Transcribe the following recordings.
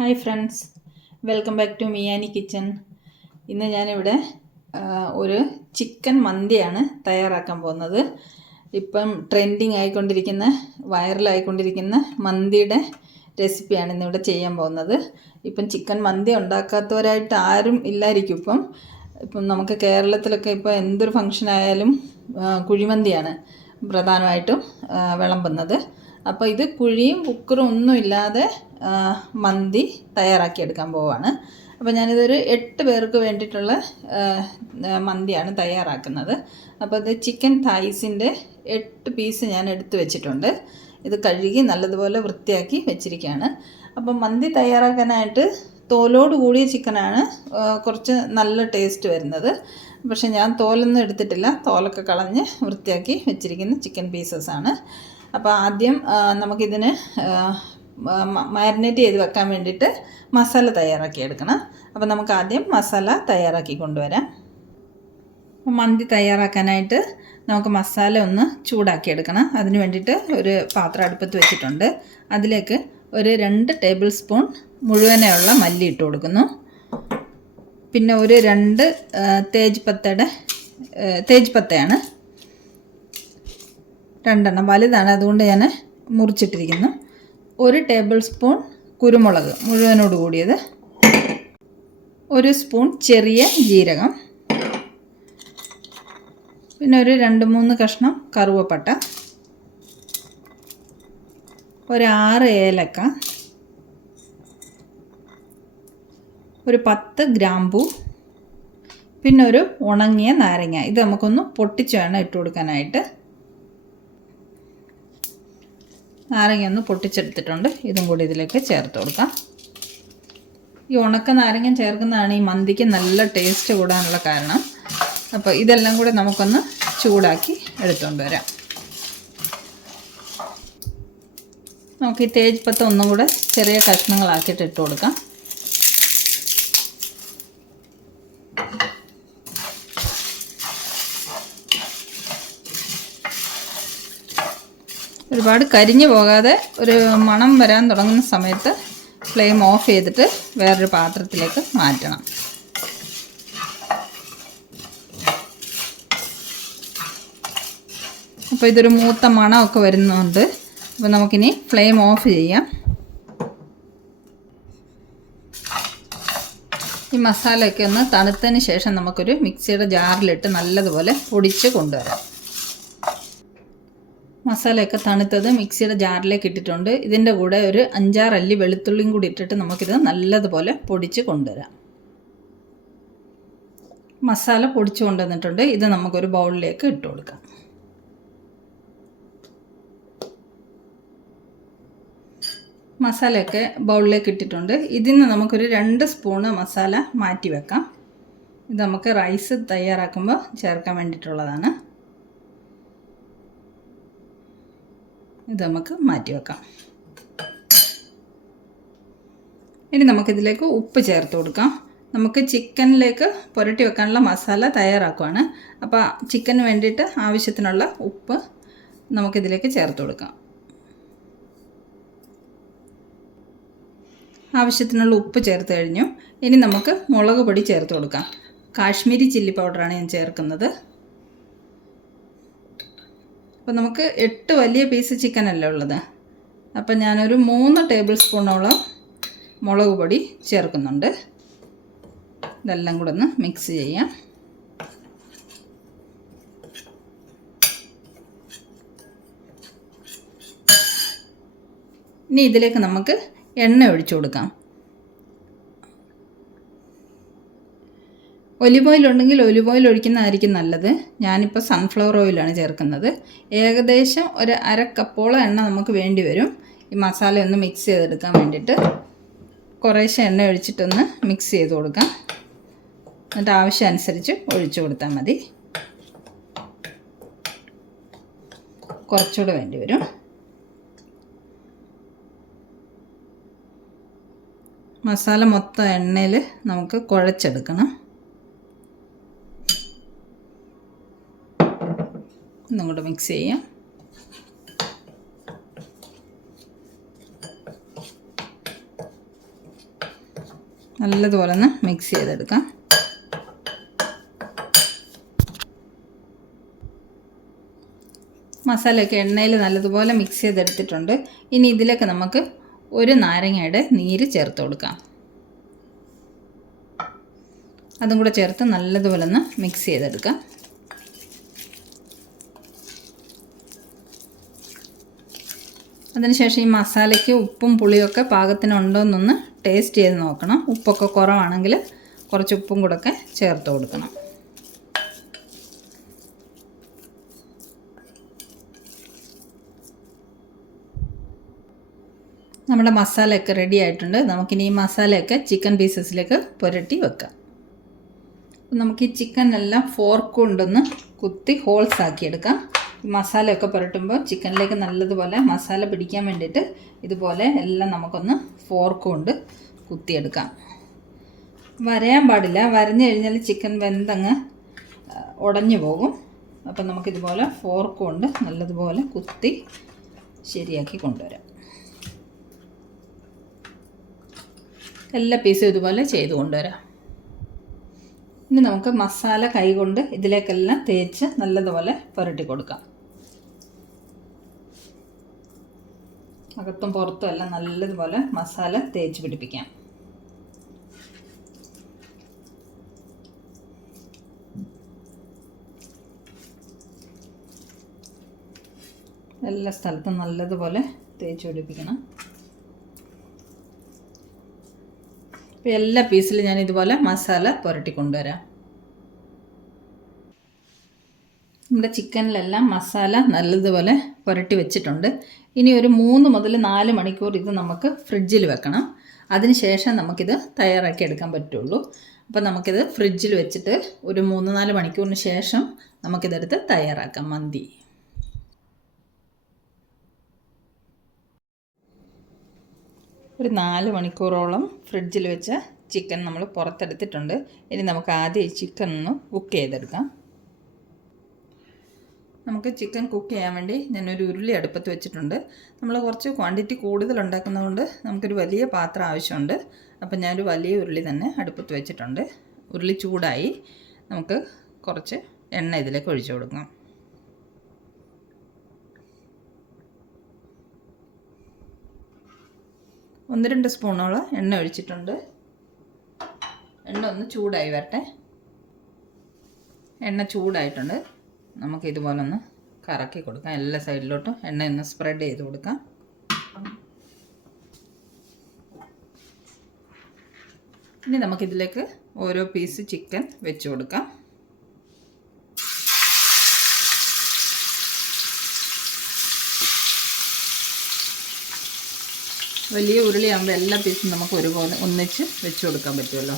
Hi friends. Welcome back to Miyani kitchen. ഇന്ന് ഞാനിവിടെ ഒരു ചിക്കൻ മന്തിയാണ് തയ്യാറാക്കാൻ പോകുന്നത്. ഇപ്പം ട്രെൻഡിങ് ആയിക്കൊണ്ടിരിക്കുന്ന വൈറലായിക്കൊണ്ടിരിക്കുന്ന മന്തിയുടെ റെസിപ്പിയാണ് ഇന്നിവിടെ ചെയ്യാൻ പോകുന്നത്. ഇപ്പം ചിക്കൻ മന്തി ഉണ്ടാക്കാത്തവരായിട്ട് ആരും ഇല്ലായിരിക്കും ഇപ്പം. ഇപ്പം നമുക്ക് കേരളത്തിലൊക്കെ ഇപ്പോൾ എന്തൊരു ഫംഗ്ഷൻ ആയാലും കുഴിമന്തിയാണ് പ്രധാനമായിട്ടും വിളമ്പുന്നത്. അപ്പോൾ ഇത് കുഴിയും കുക്കറും ഒന്നും ഇല്ലാതെ മന്തി തയ്യാറാക്കിയെടുക്കാൻ പോവാണ്. അപ്പോൾ ഞാനിതൊരു എട്ട് പേർക്ക് വേണ്ടിയിട്ടുള്ള മന്തിയാണ് തയ്യാറാക്കുന്നത്. അപ്പോൾ ഇത് ചിക്കൻ തായ്സിന്റെ എട്ട് പീസ് ഞാൻ എടുത്തു വെച്ചിട്ടുണ്ട്. ഇത് കഴുകി നല്ലതുപോലെ വൃത്തിയാക്കി വെച്ചിരിക്കുകയാണ്. അപ്പം മന്തി തയ്യാറാക്കാനായിട്ട് തോലോട് കൂടിയ ചിക്കനാണ് കുറച്ച് നല്ല ടേസ്റ്റ് വരുന്നത്. പക്ഷെ ഞാൻ തോലൊന്നും എടുത്തിട്ടില്ല. തോലൊക്കെ കളഞ്ഞ് വൃത്തിയാക്കി വെച്ചിരിക്കുന്ന ചിക്കൻ പീസസ് ആണ്. അപ്പോൾ ആദ്യം നമുക്കിതിന് മാരിനേറ്റ് ചെയ്ത് വെക്കാൻ വേണ്ടിയിട്ട് മസാല തയ്യാറാക്കി എടുക്കണം. അപ്പോൾ നമുക്ക് ആദ്യം മസാല തയ്യാറാക്കി കൊണ്ടുവരാം. മന്തി തയ്യാറാക്കാനായിട്ട് നമുക്ക് മസാല ഒന്ന് ചൂടാക്കി എടുക്കണം. അതിന് വേണ്ടിയിട്ട് ഒരു പാത്രം അടുപ്പത്ത് വെച്ചിട്ടുണ്ട്. അതിലേക്ക് ഒരു രണ്ട് ടേബിൾ സ്പൂൺ മുഴുവനെയുള്ള മല്ലി ഇട്ട് കൊടുക്കുന്നു. പിന്നെ ഒരു രണ്ട് തേജ് പത്തയുടെ തേജ് പത്തയാണ് രണ്ടെണ്ണം വലുതാണ്. അതുകൊണ്ട് ഞാൻ മുറിച്ചിട്ടിരിക്കുന്നു. ഒരു ടേബിൾ സ്പൂൺ കുരുമുളക് മുഴുവനോട് കൂടിയത്. ഒരു സ്പൂൺ ചെറിയ ജീരകം. പിന്നെ ഒരു രണ്ട് മൂന്ന് കഷ്ണം കറുവപ്പട്ട. ഒരാറ് ഏലക്ക. ഒരു പത്ത് ഗ്രാമ്പൂ. പിന്നെ ഒരു ഉണങ്ങിയ നാരങ്ങ. ഇത് നമുക്കൊന്ന് പൊട്ടിച്ച് വേണം ഇട്ട് കൊടുക്കാനായിട്ട് നാരങ്ങ ഒന്ന് പൊട്ടിച്ചെടുത്തിട്ടുണ്ട്. ഇതും കൂടി ഇതിലേക്ക് ചേർത്ത് കൊടുക്കാം. ഈ ഉണക്ക നാരങ്ങ ചേർക്കുന്നതാണ് ഈ മന്തിക്ക് നല്ല ടേസ്റ്റ് കൂടാനുള്ള കാരണം. അപ്പോൾ ഇതെല്ലാം കൂടി നമുക്കൊന്ന് ചൂടാക്കി എടുത്തുകൊണ്ട് വരാം. നമുക്ക് ഈ തേജ്പത്ത് ഒന്നും കൂടെ ചെറിയ കഷ്ണങ്ങളാക്കിയിട്ട് ഇട്ട് കൊടുക്കാം. ഒരുപാട് കരിഞ്ഞു പോകാതെ ഒരു മണം വരാൻ തുടങ്ങുന്ന സമയത്ത് ഫ്ലെയിം ഓഫ് ചെയ്തിട്ട് വേറൊരു പാത്രത്തിലേക്ക് മാറ്റണം. അപ്പോൾ ഇതൊരു മൂത്ത മണമൊക്കെ വരുന്നുണ്ട്. അപ്പോൾ നമുക്കിനി ഫ്ലെയിം ഓഫ് ചെയ്യാം. ഈ മസാലയൊക്കെ ഒന്ന് തണുത്തതിന് ശേഷം നമുക്കൊരു മിക്സിയുടെ ജാറിലിട്ട് നല്ലതുപോലെ പൊടിച്ച് കൊണ്ടുവരാം. മസാലയൊക്കെ തണുത്തത് മിക്സിയുടെ ജാറിലേക്ക് ഇട്ടിട്ടുണ്ട്. ഇതിന്റെ കൂടെ ഒരു അഞ്ചാറ് അല്ലി വെളുത്തുള്ളിയും കൂടി ഇട്ടിട്ട് നമുക്കിത് നല്ലതുപോലെ പൊടിച്ച് കൊണ്ടുവരാം. മസാല പൊടിച്ച് കൊണ്ടുവന്നിട്ടുണ്ട്. ഇത് നമുക്കൊരു ബൗളിലേക്ക് ഇട്ട് കൊടുക്കാം. മസാലയൊക്കെ ബൗളിലേക്ക് ഇട്ടിട്ടുണ്ട്. ഇതിൽ നിന്ന് നമുക്കൊരു രണ്ട് സ്പൂണ് മസാല മാറ്റി വെക്കാം. ഇത് നമുക്ക് റൈസ് തയ്യാറാക്കുമ്പോൾ ചേർക്കാൻ വേണ്ടിയിട്ടുള്ളതാണ്. ഇത് നമുക്ക് മാറ്റി വെക്കാം. ഇനി നമുക്കിതിലേക്ക് ഉപ്പ് ചേർത്ത് കൊടുക്കാം. നമുക്ക് ചിക്കനിലേക്ക് പുരട്ടി വെക്കാനുള്ള മസാല തയ്യാറാക്കുവാണ്. അപ്പോൾ ചിക്കന് വേണ്ടിയിട്ട് ആവശ്യത്തിനുള്ള ഉപ്പ് നമുക്കിതിലേക്ക് ചേർത്ത് കൊടുക്കാം. ആവശ്യത്തിനുള്ള ഉപ്പ് ചേർത്ത് കഴിഞ്ഞു. ഇനി നമുക്ക് മുളക് പൊടി ചേർത്ത് കൊടുക്കാം. കാശ്മീരി ചില്ലി പൗഡറാണ് ഞാൻ ചേർക്കുന്നത്. അപ്പോൾ നമുക്ക് എട്ട് വലിയ പീസ് ചിക്കൻ അല്ലേ ഉള്ളത്? അപ്പം ഞാനൊരു മൂന്ന് ടേബിൾ സ്പൂണോളം മുളക് പൊടി ചേർക്കുന്നുണ്ട്. ഇതെല്ലാം കൂടെ ഒന്ന് മിക്സ് ചെയ്യാം. ഇനി ഇതിലേക്ക് നമുക്ക് എണ്ണ ഒഴിച്ചു കൊടുക്കാം. ഒലിവ് ഓയിൽ ഉണ്ടെങ്കിൽ ഒലിവ് ഓയിൽ ഒഴിക്കുന്നതായിരിക്കും നല്ലത്. ഞാനിപ്പോൾ സൺഫ്ലവർ ഓയിലാണ് ചേർക്കുന്നത്. ഏകദേശം ഒരു അര കപ്പോളം എണ്ണ നമുക്ക് വേണ്ടി വരും. ഈ മസാല ഒന്ന് മിക്സ് ചെയ്തെടുക്കാൻ വേണ്ടിയിട്ട്. കുറേശ്ശെ എണ്ണ ഒഴിച്ചിട്ടൊന്ന് മിക്സ് ചെയ്ത് കൊടുക്കാം. എന്നിട്ട് ആവശ്യം അനുസരിച്ച് ഒഴിച്ചു കൊടുത്താൽ മതി. കുറച്ചുകൂടെ വേണ്ടി വരും. മസാല മൊത്തം എണ്ണയിൽ നമുക്ക് കുഴച്ചെടുക്കണം. ഒന്നും കൂടെ മിക്സ് ചെയ്യാം. നല്ലതുപോലെ ഒന്ന് മിക്സ് ചെയ്തെടുക്കാം. മസാലയൊക്കെ എണ്ണയിൽ നല്ലതുപോലെ മിക്സ് ചെയ്തെടുത്തിട്ടുണ്ട്. ഇനി ഇതിലേക്ക് നമുക്ക് ഒരു നാരങ്ങയുടെ നീര് ചേർത്ത് കൊടുക്കാം. അതും കൂടെ ചേർത്ത് നല്ലതുപോലെ ഒന്ന് മിക്സ് ചെയ്തെടുക്കാം. അതിനുശേഷം ഈ മസാലയ്ക്ക് ഉപ്പും പുളിയൊക്കെ പാകത്തിനുണ്ടോ എന്നൊന്ന് ടേസ്റ്റ് ചെയ്ത് നോക്കണം. ഉപ്പൊക്കെ കുറവാണെങ്കിൽ കുറച്ച് ഉപ്പും കൂടെ ഒക്കെ ചേർത്ത് കൊടുക്കണം. നമ്മുടെ മസാലയൊക്കെ റെഡി ആയിട്ടുണ്ട്. നമുക്കിനി ഈ മസാലയൊക്കെ ചിക്കൻ പീസസിലേക്ക് പുരട്ടി വെക്കാം. നമുക്ക് ഈ ചിക്കനെല്ലാം ഫോർക്ക് കൊണ്ടൊന്ന് കുത്തി ഹോൾസ് ആക്കിയെടുക്കാം മസാലയൊക്കെ പുരട്ടുമ്പോൾ ചിക്കനിലേക്ക് നല്ലതുപോലെ മസാല പിടിക്കാൻ വേണ്ടിയിട്ട് ഇതുപോലെ എല്ലാം നമുക്കൊന്ന് ഫോർക്ക് കൊണ്ട് കുത്തിയെടുക്കാം. വരയാൻ പാടില്ല. വരഞ്ഞു കഴിഞ്ഞാൽ ചിക്കൻ വെന്തങ്ങ് ഉടഞ്ഞു പോകും. അപ്പം നമുക്കിതുപോലെ ഫോർക്ക് കൊണ്ട് നല്ലതുപോലെ കുത്തി ശരിയാക്കി കൊണ്ടുവരാം. എല്ലാ പീസും ഇതുപോലെ ചെയ്ത് കൊണ്ടുവരാം. ഇനി നമുക്ക് മസാല കൈകൊണ്ട് ഇതിലേക്കെല്ലാം തേച്ച് നല്ലതുപോലെ പുരട്ടി കൊടുക്കാം. അകത്തും പുറത്തും എല്ലാം നല്ലതുപോലെ മസാല തേച്ച് പിടിപ്പിക്കാം. എല്ലാ സ്ഥലത്തും നല്ലതുപോലെ തേച്ച് പിടിപ്പിക്കണം. എല്ലാ പീസിലും ഞാൻ ഇതുപോലെ മസാല പുരട്ടി കൊണ്ടുവരാം. നമ്മുടെ ചിക്കനിലെല്ലാം മസാല നല്ലതുപോലെ പുരട്ടി വെച്ചിട്ടുണ്ട്. ഇനി ഒരു മൂന്ന് മുതൽ നാല് മണിക്കൂർ ഇത് നമുക്ക് ഫ്രിഡ്ജിൽ വെക്കണം. അതിനുശേഷം നമുക്കിത് തയ്യാറാക്കി എടുക്കാൻ പറ്റുള്ളൂ. അപ്പോൾ നമുക്കിത് ഫ്രിഡ്ജിൽ വെച്ചിട്ട് ഒരു മൂന്ന് നാല് മണിക്കൂറിന് ശേഷം നമുക്കിതെടുത്ത് തയ്യാറാക്കാം. മന്തി. ഒരു നാല് മണിക്കൂറോളം ഫ്രിഡ്ജിൽ വെച്ച ചിക്കൻ നമ്മൾ പുറത്തെടുത്തിട്ടുണ്ട്. ഇനി നമുക്ക് ആദ്യം ഈ ചിക്കൻ ഒന്ന് കുക്ക് ചെയ്തെടുക്കാം. നമുക്ക് ചിക്കൻ കുക്ക് ചെയ്യാൻ വേണ്ടി ഞാനൊരു ഉരുളി അടുപ്പത്ത് വെച്ചിട്ടുണ്ട്. നമ്മൾ കുറച്ച് ക്വാണ്ടിറ്റി കൂടുതൽ ഉണ്ടാക്കുന്നതുകൊണ്ട് നമുക്കൊരു വലിയ പാത്രം ആവശ്യമുണ്ട്. അപ്പം ഞാനൊരു വലിയ ഉരുളി തന്നെ അടുപ്പത്ത് വെച്ചിട്ടുണ്ട്. ഉരുളി ചൂടായി നമുക്ക് കുറച്ച് എണ്ണ ഇതിലേക്ക് ഒഴിച്ചു കൊടുക്കാം. ഒന്ന് രണ്ട് സ്പൂണോളം എണ്ണ ഒഴിച്ചിട്ടുണ്ട്. എണ്ണ ഒന്ന് ചൂടായി വരട്ടെ. എണ്ണ ചൂടായിട്ടുണ്ട്. നമുക്ക് ഇതുപോലെ ഒന്ന് കറക്കി കൊടുക്കാം. എല്ലാ സൈഡിലോട്ടും എണ്ണ ഒന്ന് സ്പ്രെഡ് ചെയ്ത് കൊടുക്കാം. ഇനി നമുക്കിതിലേക്ക് ഓരോ പീസ് ചിക്കൻ വെച്ച് കൊടുക്കാം. വലിയ ഉരുളിയാകുമ്പോൾ എല്ലാ പീസും നമുക്ക് ഒരുപോലെ ഒന്നിച്ച് വെച്ച് കൊടുക്കാൻ പറ്റുമല്ലോ.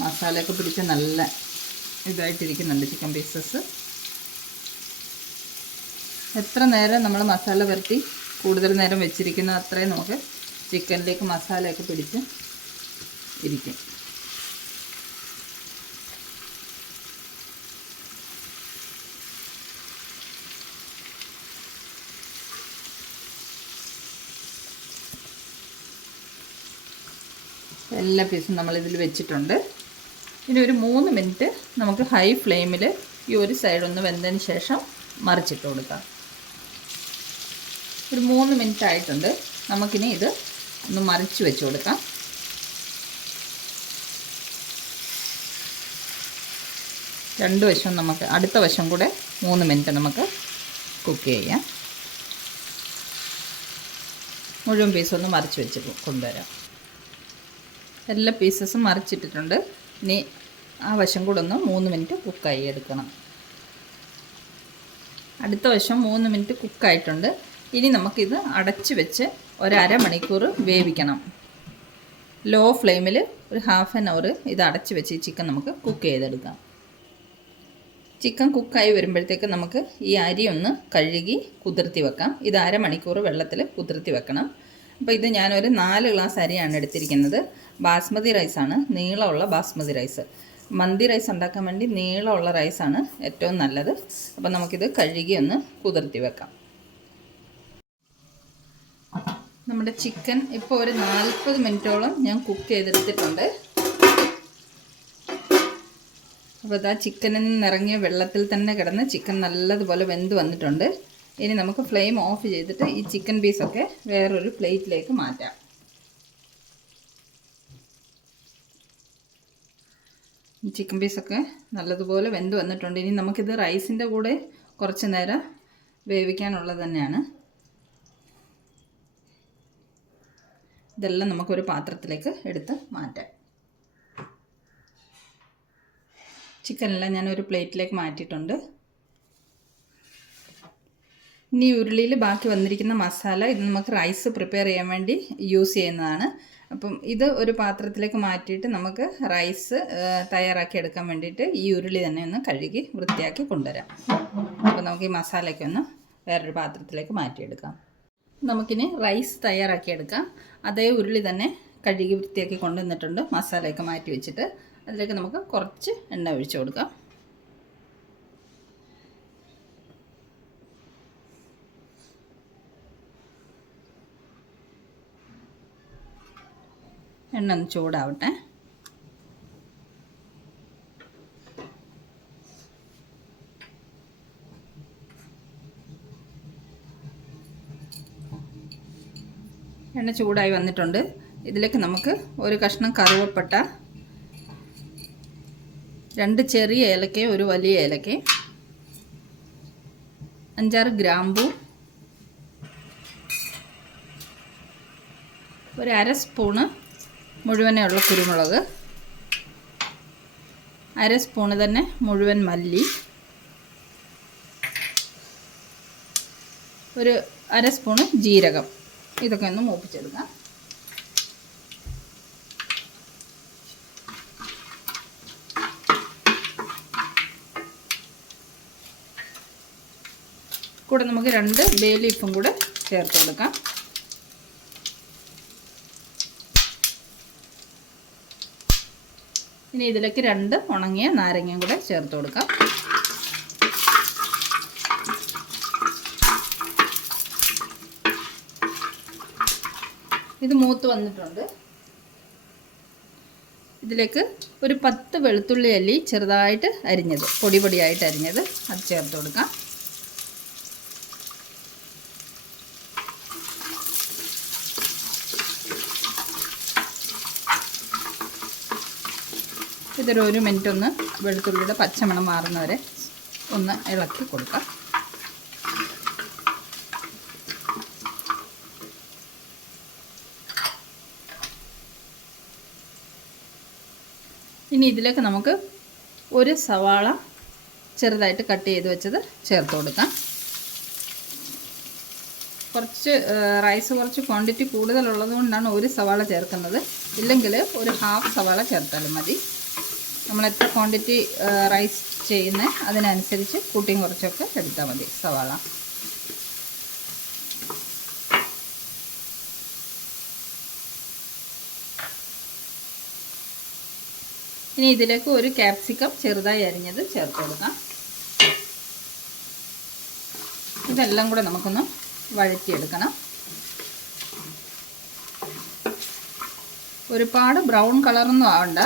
മസാലയൊക്കെ പിടിച്ച് നല്ല ഇതായിട്ടിരിക്കുന്നുണ്ട് ചിക്കൻ പീസസ് എത്ര നേരം നമ്മൾ മസാല പുരട്ടി കൂടുതൽ നേരം വെച്ചിരിക്കുന്ന അത്രയും നമുക്ക് ചിക്കനിലേക്ക് മസാലയൊക്കെ പിടിച്ച് ഇരിക്കും. എല്ലാ പീസും നമ്മളിതിൽ വെച്ചിട്ടുണ്ട്. ഇനി ഒരു മൂന്ന് മിനിറ്റ് നമുക്ക് ഹൈ ഫ്ലെയിമിൽ ഈ ഒരു സൈഡ് ഒന്ന് വെന്തതിന് ശേഷം മറിച്ചിട്ട് കൊടുക്കാം. ഒരു മൂന്ന് മിനിറ്റ് ആയിട്ടുണ്ട്. നമുക്കിനി ഇത് ഒന്ന് മറിച്ച് വെച്ച് കൊടുക്കാം. രണ്ട് വശം നമുക്ക് അടുത്ത വശം കൂടെ മൂന്ന് മിനിറ്റ് നമുക്ക് കുക്ക് ചെയ്യാം. മുഴുവൻ പീസൊന്ന് മറിച്ച് വെച്ച് കൊണ്ടുവരാം. എല്ലാ പീസസും മറിച്ചിട്ടിട്ടുണ്ട്. ഇനി ആ വശം കൂടെ ഒന്ന് മൂന്ന് മിനിറ്റ് കുക്കായി എടുക്കണം. അടുത്ത വശം മൂന്ന് മിനിറ്റ് കുക്കായിട്ടുണ്ട് ഇനി നമുക്കിത് അടച്ച് വെച്ച് ഒരര മണിക്കൂർ വേവിക്കണം. ലോ ഫ്ലെയിമിൽ ഒരു ഹാഫ് ആൻ അവർ ഇത് അടച്ച് വെച്ച് ചിക്കൻ നമുക്ക് കുക്ക് ചെയ്തെടുക്കാം. ചിക്കൻ കുക്കായി വരുമ്പോഴത്തേക്ക് നമുക്ക് ഈ അരി ഒന്ന് കഴുകി കുതിർത്തി വെക്കാം. ഇത് അരമണിക്കൂർ വെള്ളത്തിൽ കുതിർത്തി വെക്കണം. അപ്പോൾ ഇത് ഞാനൊരു നാല് ഗ്ലാസ് അരിയാണ് എടുത്തിരിക്കുന്നത്. ബാസ്മതി റൈസാണ് നീളമുള്ള ബാസ്മതി റൈസ് മന്തി റൈസ് ഉണ്ടാക്കാൻ വേണ്ടി നീളമുള്ള റൈസാണ് ഏറ്റവും നല്ലത്. അപ്പോൾ നമുക്കിത് കഴുകി ഒന്ന് കുതിർത്തി വെക്കാം. നമ്മുടെ ചിക്കൻ ഇപ്പോൾ ഒരു നാൽപ്പത് മിനിറ്റോളം ഞാൻ കുക്ക് ചെയ്തെടുത്തിട്ടുണ്ട്. അപ്പോൾ ഇതാ ചിക്കനിൽ നിന്ന് ഇറങ്ങിയ വെള്ളത്തിൽ തന്നെ കിടന്ന് ചിക്കൻ നല്ലതുപോലെ വെന്ത് വന്നിട്ടുണ്ട്. ഇനി നമുക്ക് ഫ്ലെയിം ഓഫ് ചെയ്തിട്ട് ഈ ചിക്കൻ പീസൊക്കെ വേറൊരു പ്ലേറ്റിലേക്ക് മാറ്റാം. ചിക്കൻ പീസൊക്കെ നല്ലതുപോലെ വെന്ത് വന്നിട്ടുണ്ട്. ഇനി നമുക്കിത് റൈസിന്റെ കൂടെ കുറച്ച് നേരം വേവിക്കാനുള്ളത് തന്നെയാണ്. ഇതെല്ലാം നമുക്കൊരു പാത്രത്തിലേക്ക് എടുത്ത് മാറ്റാം. ചിക്കനെല്ലാം ഞാനൊരു പ്ലേറ്റിലേക്ക് മാറ്റിയിട്ടുണ്ട്. ഇനി ഉരുളിയിൽ ബാക്കി വന്നിരിക്കുന്ന മസാല ഇത് നമുക്ക് റൈസ് പ്രിപ്പയർ ചെയ്യാൻ വേണ്ടി യൂസ് ചെയ്യുന്നതാണ്. അപ്പം ഇത് ഒരു പാത്രത്തിലേക്ക് മാറ്റിയിട്ട് നമുക്ക് റൈസ് തയ്യാറാക്കി എടുക്കാൻ വേണ്ടിയിട്ട് ഈ ഉരുളി തന്നെ ഒന്ന് കഴുകി വൃത്തിയാക്കി കൊണ്ടുവരാം. അപ്പോൾ നമുക്ക് ഈ മസാലയ്ക്ക് ഒന്ന് വേറൊരു പാത്രത്തിലേക്ക് മാറ്റിയെടുക്കാം. നമുക്കിനി റൈസ് തയ്യാറാക്കിയെടുക്കാം അതേ ഉരുളി തന്നെ കഴുകി വൃത്തിയാക്കി കൊണ്ടുവന്നിട്ടുണ്ട്. മസാലയൊക്കെ മാറ്റി വെച്ചിട്ട് അതിലേക്ക് നമുക്ക് കുറച്ച് എണ്ണ ഒഴിച്ചു കൊടുക്കാം. എണ്ണ ഒന്ന് ചൂടാവട്ടെ. എണ്ണ ചൂടായി വന്നിട്ടുണ്ട്. ഇതിലേക്ക് നമുക്ക് ഒരു കഷ്ണം കറുവപ്പട്ട രണ്ട് ചെറിയ ഏലക്കയും ഒരു വലിയ ഏലക്കയും അഞ്ചാറ് ഗ്രാമ്പു ഒരു അര സ്പൂണ് മുഴുവനേ ഉള്ള കുരുമുളക്. അര സ്പൂണ് തന്നെ മുഴുവൻ മല്ലി. ഒരു അര സ്പൂണ് ജീരകം. ഇതൊക്കെ ഒന്ന് മൂപ്പിച്ചെടുക്കാം. കൂടെ നമുക്ക് രണ്ട് ബേ കൂടെ ചേർത്ത് കൊടുക്കാം ഇനി ഇതിലേക്ക് രണ്ട് ഉണങ്ങിയ നാരങ്ങയും കൂടെ ചേർത്ത് കൊടുക്കാം. ഇത് മൂത്ത് വന്നിട്ടുണ്ട്. ഇതിലേക്ക് ഒരു പത്ത് വെളുത്തുള്ളി അല്ലി ചെറുതായിട്ട് അരിഞ്ഞത് പൊടി പൊടിയായിട്ട് അരിഞ്ഞത് അത് ചേർത്ത് കൊടുക്കാം. ഇതൊരു ഒരു മിനിറ്റ് ഒന്ന് വെളുത്തുള്ളിയുടെ പച്ചമണം മാറുന്നവരെ ഒന്ന് ഇളക്കി കൊടുക്കാം. ഇനി ഇതിലേക്ക് നമുക്ക് ഒരു സവാള ചെറുതായിട്ട് കട്ട് ചെയ്ത് വെച്ചത് ചേർത്ത് കൊടുക്കാം. കുറച്ച് റൈസ് കുറച്ച് ക്വാണ്ടിറ്റി കൂടുതലുള്ളത് കൊണ്ടാണ് ഒരു സവാള ചേർക്കുന്നത്. ഇല്ലെങ്കിൽ ഒരു ഹാഫ് സവാള ചേർത്താലും മതി. നമ്മൾ എത്ര ക്വാണ്ടിറ്റി റൈസ് ചെയ്യുന്നത് അതിനനുസരിച്ച് കൂട്ടിയും കുറച്ചൊക്കെ എടുത്താൽ മതി സവാള. ഇനി ഇതിലേക്ക് ഒരു ക്യാപ്സിക്കം ചെറുതായി അരിഞ്ഞത് ചേർത്ത് കൊടുക്കാം. ഇതെല്ലാം കൂടെ നമുക്കൊന്ന് വഴറ്റിയെടുക്കണം. ഒരുപാട് ബ്രൗൺ കളറൊന്നും ആവണ്ട.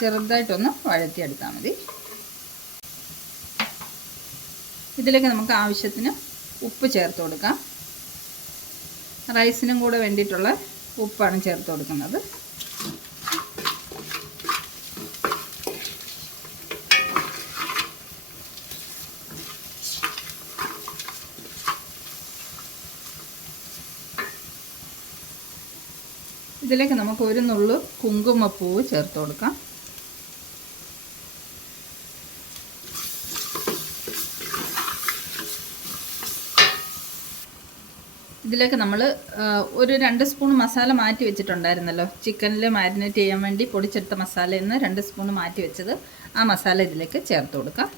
ചെറുതായിട്ടൊന്ന് വഴറ്റിയെടുത്താൽ മതി. ഇതിലേക്ക് നമുക്ക് ആവശ്യത്തിന് ഉപ്പ് ചേർത്ത് കൊടുക്കാം. റൈസിനും കൂടെ വേണ്ടിയിട്ടുള്ള ഉപ്പാണ് ചേർത്ത് കൊടുക്കുന്നത്. ഇതിലേക്ക് നമുക്ക് ഒരു നുള്ളു കുങ്കുമപ്പൂവ് ചേർത്ത് കൊടുക്കാം. ഇതിലേക്ക് നമ്മൾ ഒരു രണ്ട് സ്പൂൺ മസാല മാറ്റി വെച്ചിട്ടുണ്ടായിരുന്നല്ലോ. ചിക്കനിൽ മാരിനേറ്റ് ചെയ്യാൻ വേണ്ടി പൊടിച്ചെടുത്ത മസാല നിന്ന് രണ്ട് സ്പൂൺ മാറ്റി വെച്ചത് ആ മസാല ഇതിലേക്ക് ചേർത്ത് കൊടുക്കാം.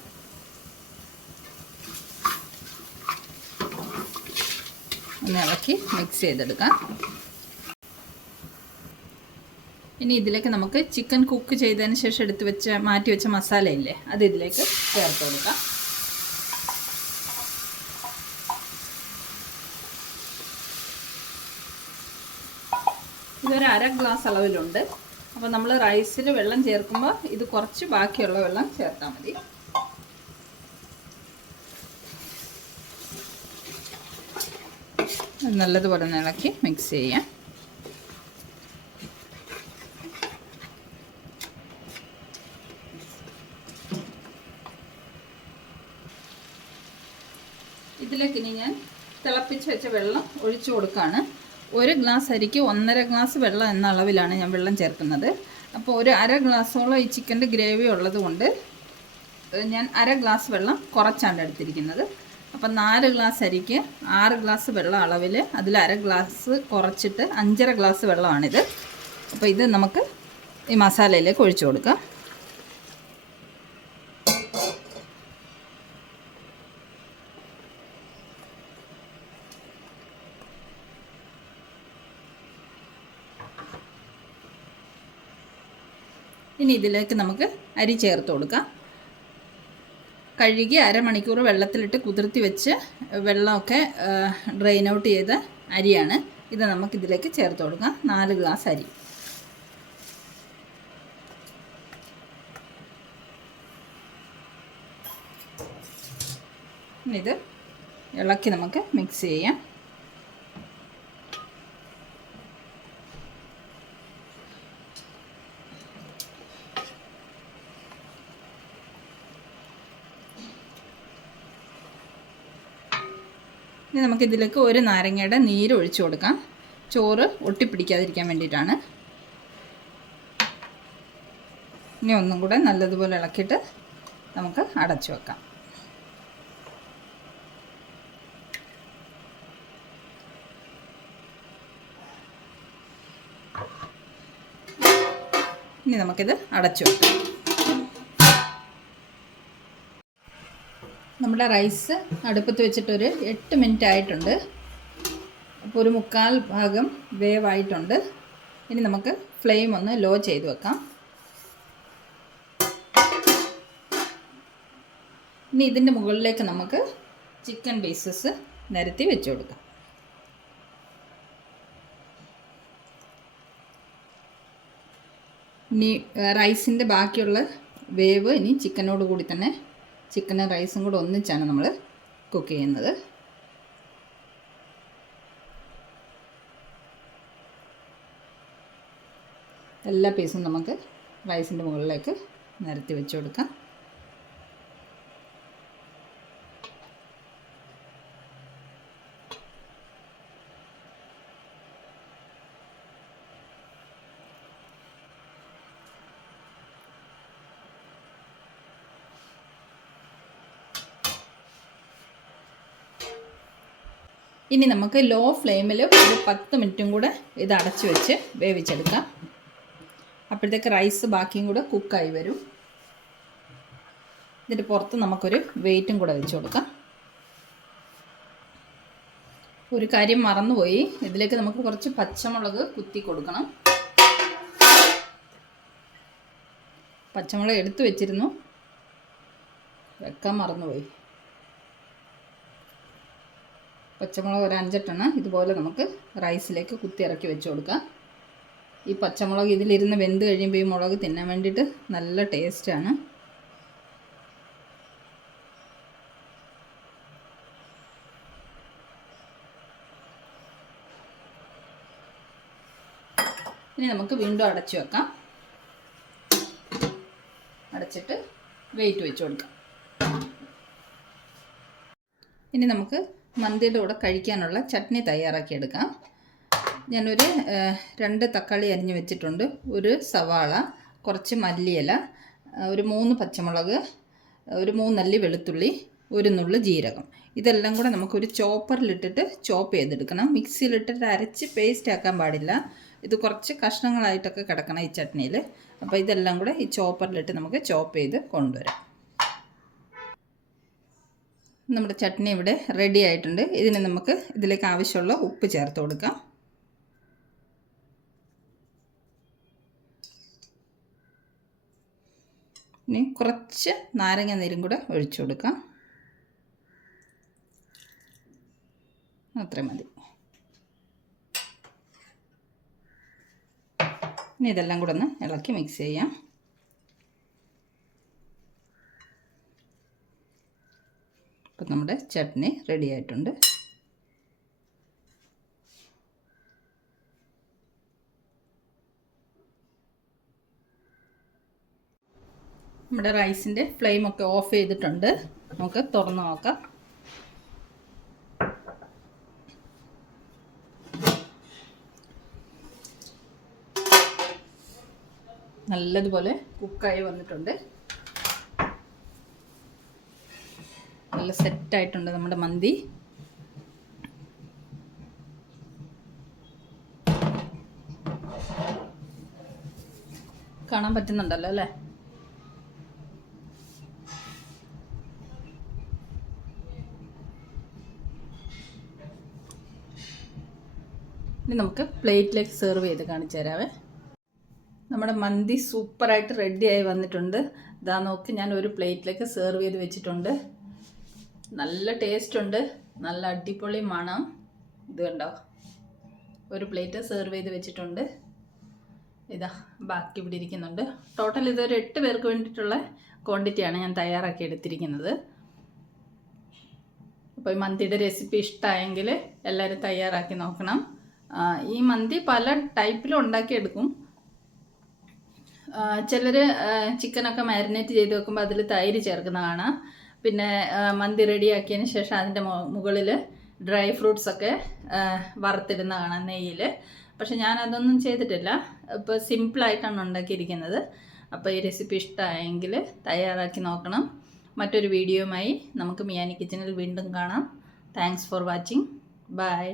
ഒന്ന് ഇളക്കി മിക്സ് ചെയ്തെടുക്കാം. ഇനി ഇതിലേക്ക് നമുക്ക് ചിക്കൻ കുക്ക് ചെയ്തതിന് ശേഷം എടുത്ത് വെച്ച മാറ്റി വെച്ച മസാലയില്ലേ അത് ഇതിലേക്ക് ചേർത്ത് കൊടുക്കാം ഇതൊരു അര ഗ്ലാസ് അളവിലുണ്ട്. അപ്പോൾ നമ്മൾ റൈസിൽ വെള്ളം ചേർക്കുമ്പോൾ ഇത് കുറച്ച് ബാക്കിയുള്ള വെള്ളം ചേർത്താൽ മതി. നല്ലതുപോലെ ഇളക്കി മിക്സ് ചെയ്യാം. ഇതിലേക്ക് ഇനി ഞാൻ തിളപ്പിച്ച് വെച്ച വെള്ളം ഒഴിച്ചു കൊടുക്കുകയാണ് ഒരു ഗ്ലാസ് അരിക്ക് ഒന്നര ഗ്ലാസ് വെള്ളം എന്ന അളവിലാണ് ഞാൻ വെള്ളം ചേർക്കുന്നത്. അപ്പോൾ ഒരു അര ഗ്ലാസോളം ഈ ചിക്കന്റെ ഗ്രേവി ഉള്ളത് കൊണ്ട് ഞാൻ അര ഗ്ലാസ് വെള്ളം കുറച്ചാണ് എടുത്തിരിക്കുന്നത്. അപ്പം നാല് ഗ്ലാസ് അരിക്ക് ആറ് ഗ്ലാസ് വെള്ളം അളവിൽ അതിൽ അര ഗ്ലാസ് കുറച്ചിട്ട് അഞ്ചര ഗ്ലാസ് വെള്ളമാണിത്. അപ്പോൾ ഇത് നമുക്ക് ഈ മസാലയിലേക്ക് ഒഴിച്ചു കൊടുക്കാം. ഇനി ഇതിലേക്ക് നമുക്ക് അരി ചേർത്ത് കൊടുക്കാം. കഴുകി അരമണിക്കൂർ വെള്ളത്തിലിട്ട് കുതിർത്തി വെച്ച് വെള്ളമൊക്കെ ഡ്രെയിൻ ഔട്ട് ചെയ്ത അരിയാണ്. ഇത് നമുക്ക് ഇതിലേക്ക് ചേർത്ത് കൊടുക്കാം. നാല് ഗ്ലാസ് അരി. ഇത് ഇളക്കി നമുക്ക് മിക്സ് ചെയ്യാം. ഇനി നമുക്കിതിലേക്ക് ഒരു നാരങ്ങയുടെ നീര് ഒഴിച്ചു കൊടുക്കാം. ചോറ് ഒട്ടിപ്പിടിക്കാതിരിക്കാൻ വേണ്ടിയിട്ടാണ്. ഇനി ഒന്നും കൂടെ നല്ലതുപോലെ ഇളക്കിയിട്ട് നമുക്ക് അടച്ചു വെക്കാം. ഇനി നമുക്കിത് അടച്ചു വെക്കാം. നമ്മുടെ റൈസ് അടുപ്പത്ത് വെച്ചിട്ടൊരു എട്ട് മിനിറ്റ് ആയിട്ടുണ്ട്. അപ്പോൾ ഒരു മുക്കാൽ ഭാഗം വേവായിട്ടുണ്ട്. ഇനി നമുക്ക് ഫ്ലെയിം ഒന്ന് ലോ ചെയ്ത് വെക്കാം. ഇനി ഇതിന്റെ മുകളിലേക്ക് നമുക്ക് ചിക്കൻ പീസസ് നിരത്തി വെച്ച് കൊടുക്കാം. ഇനി റൈസിന്റെ ബാക്കിയുള്ള വേവ് ഇനി ചിക്കനോട് കൂടി തന്നെ ചിക്കനും റൈസും കൂടെ ഒന്നിച്ചാണ് നമ്മൾ കുക്ക് ചെയ്യുന്നത്. എല്ലാ പീസും നമുക്ക് റൈസിന്റെ മുകളിലേക്ക് നിരത്തി വെച്ച് കൊടുക്കാം. ഇനി നമുക്ക് ലോ ഫ്ലെയിമിൽ ഒരു പത്ത് മിനിറ്റും കൂടെ ഇത് അടച്ചു വെച്ച് വേവിച്ചെടുക്കാം. അപ്പോഴത്തേക്ക് റൈസ് ബാക്കിയും കൂടെ കുക്കായി വരും. ഇതിന്റെ പുറത്ത് നമുക്കൊരു വെയിറ്റും കൂടെ വെച്ച് കൊടുക്കാം. ഒരു കാര്യം മറന്നുപോയി. ഇതിലേക്ക് നമുക്ക് കുറച്ച് പച്ചമുളക് കുത്തി കൊടുക്കണം. പച്ചമുളക് എടുത്തു വെച്ചിരുന്നു. വെക്കാൻ മറന്നുപോയി. പച്ചമുളക് ഒരു അഞ്ചെട്ടെണ്ണം ഇതുപോലെ നമുക്ക് റൈസിലേക്ക് കുത്തി ഇറക്കി വെച്ച് കൊടുക്കാം. ഈ പച്ചമുളക് ഇതിലിരുന്ന് വെന്ത് കഴിയുമ്പോൾ ഈ മുളക് തിന്നാൻ വേണ്ടിയിട്ട് നല്ല ടേസ്റ്റാണ്. ഇനി നമുക്ക് വീണ്ടും അടച്ചു വെക്കാം. അടച്ചിട്ട് വെയിറ്റ് വെച്ച് കൊടുക്കാം. ഇനി നമുക്ക് മന്തിയുടെ കൂടെ കഴിക്കാനുള്ള ചട്നി തയ്യാറാക്കിയെടുക്കാം ഞാനൊരു രണ്ട് തക്കാളി അരിഞ്ഞു വെച്ചിട്ടുണ്ട്. ഒരു സവാള കുറച്ച് മല്ലിയില ഒരു മൂന്ന് പച്ചമുളക് ഒരു മൂന്നല്ലി വെളുത്തുള്ളി ഒരു നുള്ള് ജീരകം. ഇതെല്ലാം കൂടെ നമുക്കൊരു ചോപ്പറിലിട്ടിട്ട് ചോപ്പ് ചെയ്തെടുക്കണം. മിക്സിയിലിട്ടിട്ട് അരച്ച് പേസ്റ്റ് ആക്കാൻ പാടില്ല. ഇത് കുറച്ച് കഷ്ണങ്ങളായിട്ടൊക്കെ കിടക്കണം ഈ ചട്നിയിൽ അപ്പോൾ ഇതെല്ലാം കൂടെ ഈ ചോപ്പറിലിട്ട് നമുക്ക് ചോപ്പ് ചെയ്ത് കൊണ്ടുവരാം. നമ്മുടെ ചട്നി ഇവിടെ റെഡി ആയിട്ടുണ്ട്. ഇതിന് നമുക്ക് ഇതിലേക്ക് ആവശ്യമുള്ള ഉപ്പ് ചേർത്ത് കൊടുക്കാം. ഇനി കുറച്ച് നാരങ്ങ നീരും കൂടെ ഒഴിച്ചു കൊടുക്കാം. അത്രയും മതി. ഇനി ഇതെല്ലാം കൂടെ ഒന്ന് ഇളക്കി മിക്സ് ചെയ്യാം. ഇപ്പം നമ്മുടെ ചട്നി റെഡി ആയിട്ടുണ്ട്. നമ്മുടെ റൈസിന്റെ ഫ്ലെയിമൊക്കെ ഓഫ് ചെയ്തിട്ടുണ്ട്. നമുക്ക് തുറന്ന് നോക്കാം. നല്ലതുപോലെ കുക്കായി വന്നിട്ടുണ്ട്. നല്ല സെറ്റായിട്ടുണ്ട് നമ്മുടെ മന്തി. കാണാൻ പറ്റുന്നുണ്ടല്ലോ അല്ലേ? ഇനി നമുക്ക് പ്ലേറ്റിലേക്ക് സെർവ് ചെയ്ത് കാണിച്ചു തരാവേ. നമ്മുടെ മന്തി സൂപ്പറായിട്ട് റെഡിയായി വന്നിട്ടുണ്ട്. ഇതാ നോക്ക് ഞാൻ ഒരു പ്ലേറ്റിലേക്ക് സെർവ് ചെയ്ത് വെച്ചിട്ടുണ്ട്. നല്ല ടേസ്റ്റ് ഉണ്ട്. നല്ല അടിപൊളി മണം. ഇത് കണ്ടോ? ഒരു പ്ലേറ്റ് സെർവ് ചെയ്ത് വെച്ചിട്ടുണ്ട്. ഇതാ ബാക്കി ഇവിടെ ഇരിക്കുന്നുണ്ട്. ടോട്ടൽ ഇതൊരു എട്ട് പേർക്ക് വേണ്ടിയിട്ടുള്ള ക്വാണ്ടിറ്റിയാണ് ഞാൻ തയ്യാറാക്കി എടുത്തിരിക്കുന്നത്. അപ്പോൾ ഈ മന്തിയുടെ റെസിപ്പി ഇഷ്ടമായെങ്കിൽ എല്ലാവരും തയ്യാറാക്കി നോക്കണം. ഈ മന്തി പല ടൈപ്പിലും ഉണ്ടാക്കിയെടുക്കും ചിലർ ചിക്കനൊക്കെ മാരിനേറ്റ് ചെയ്ത് വെക്കുമ്പോൾ അതിൽ തൈര് ചേർക്കുന്ന കാണാം പിന്നെ മന്തി റെഡിയാക്കിയതിന് ശേഷം അതിന്റെ മുകളിൽ ഡ്രൈ ഫ്രൂട്ട്സ് ഒക്കെ വറുത്തിരുന്ന കാണാം നെയ്യിൽ പക്ഷെ ഞാൻ അതൊന്നും ചെയ്തിട്ടില്ല. ഇപ്പോൾ സിമ്പിളായിട്ടാണ് ഉണ്ടാക്കിയിരിക്കുന്നത്. അപ്പോൾ ഈ റെസിപ്പി ഇഷ്ടമായെങ്കിൽ തയ്യാറാക്കി നോക്കണം. മറ്റൊരു വീഡിയോയുമായി നമുക്ക് മിയാനി കിച്ചണിൽ വീണ്ടും കാണാം. Thanks for watching bye